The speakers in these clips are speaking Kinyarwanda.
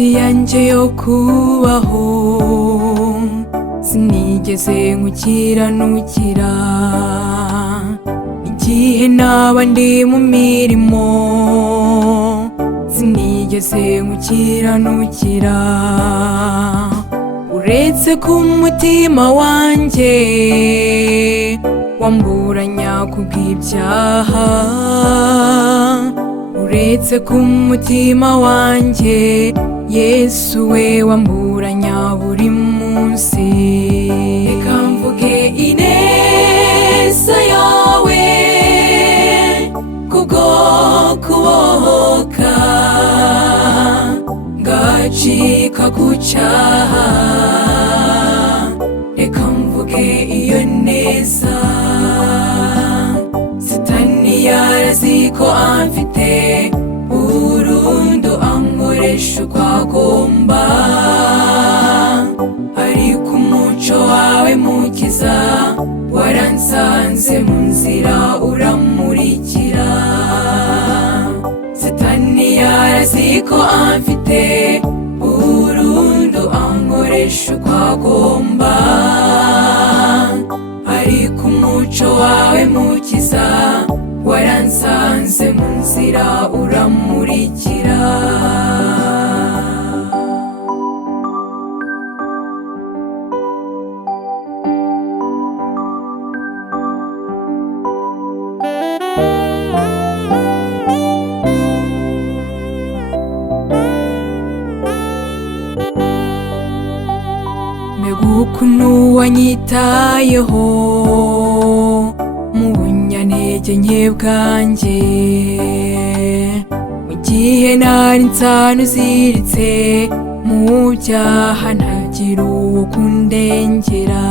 minsi yanjye yo kubaho sinigeze nkukiranukira, igihe naba ndi mu mirimo sinigeze nkukiranukira, uretse ku mutima wanjye wamburanya kubw'ibyaha, uretse ku mutima wanjye Yesu we wamburanya buri munsi. Reka mvuge ineza yawe kubwo kubohoka ngacika ku cyaha, reka mvuge iyo neza. Satani yarazi ko amfite burundu, ankoresha uko agomba, ariko umuco wawe mukiza waransanze mu nzira uramurikira. Satani yarazi ko amfite burundu, ankoresha uko agomba, ariko umuco wawe mukiza waransanze mu nzira uramurikira. Mbega ukuntu wanyitayeho mu bunyantege nke bwanjye, mu gihe nari nsana uziritse mu byaha ntagira uwo kundengera.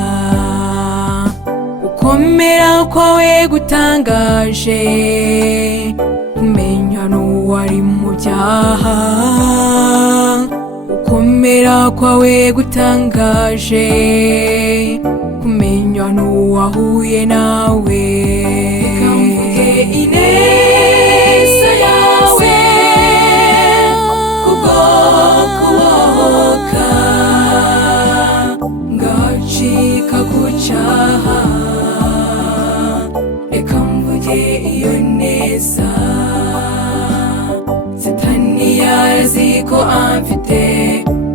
Gukomera kwawe gutangaje, kumenya n'uwari mu byaha, gukomera kwawe gutangaje, kumenya n'uwahuye nawe. Reka mvuge ineza yawe kubwo kubohoka ngacika ku cyaha, reka mvuge iyo neza. Satani yarazi ko amfite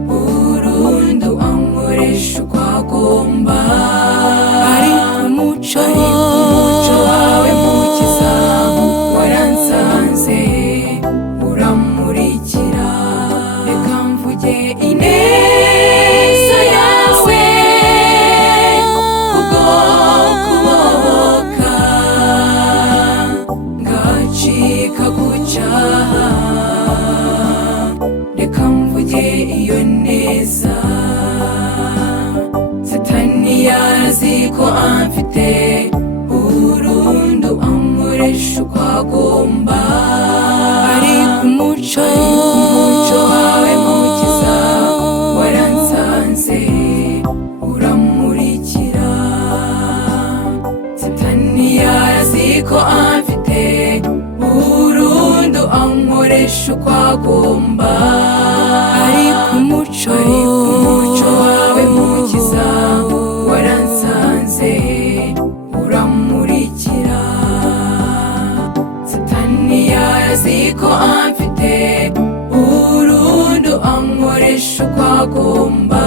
burundu, ankoresha uko agomba, ariko umuco wawe mukiza waransanze uramurikira. Reka mvuge ineza yawe kubwo kubohoka ngacika ku cyaha, reka mvuge iyo neza. Satani yarazi ko amfite burundu, ankoresha uko agomba, ariko umuco wawe mukiza waransanze uramurikira. Satani yarazi ko amfite burundu, ankoresha uko agomba, ariko umuco wawe mukiza waransanze uramurikira. Satani yarazi ko amfite burundu, ankoresha uko agomba.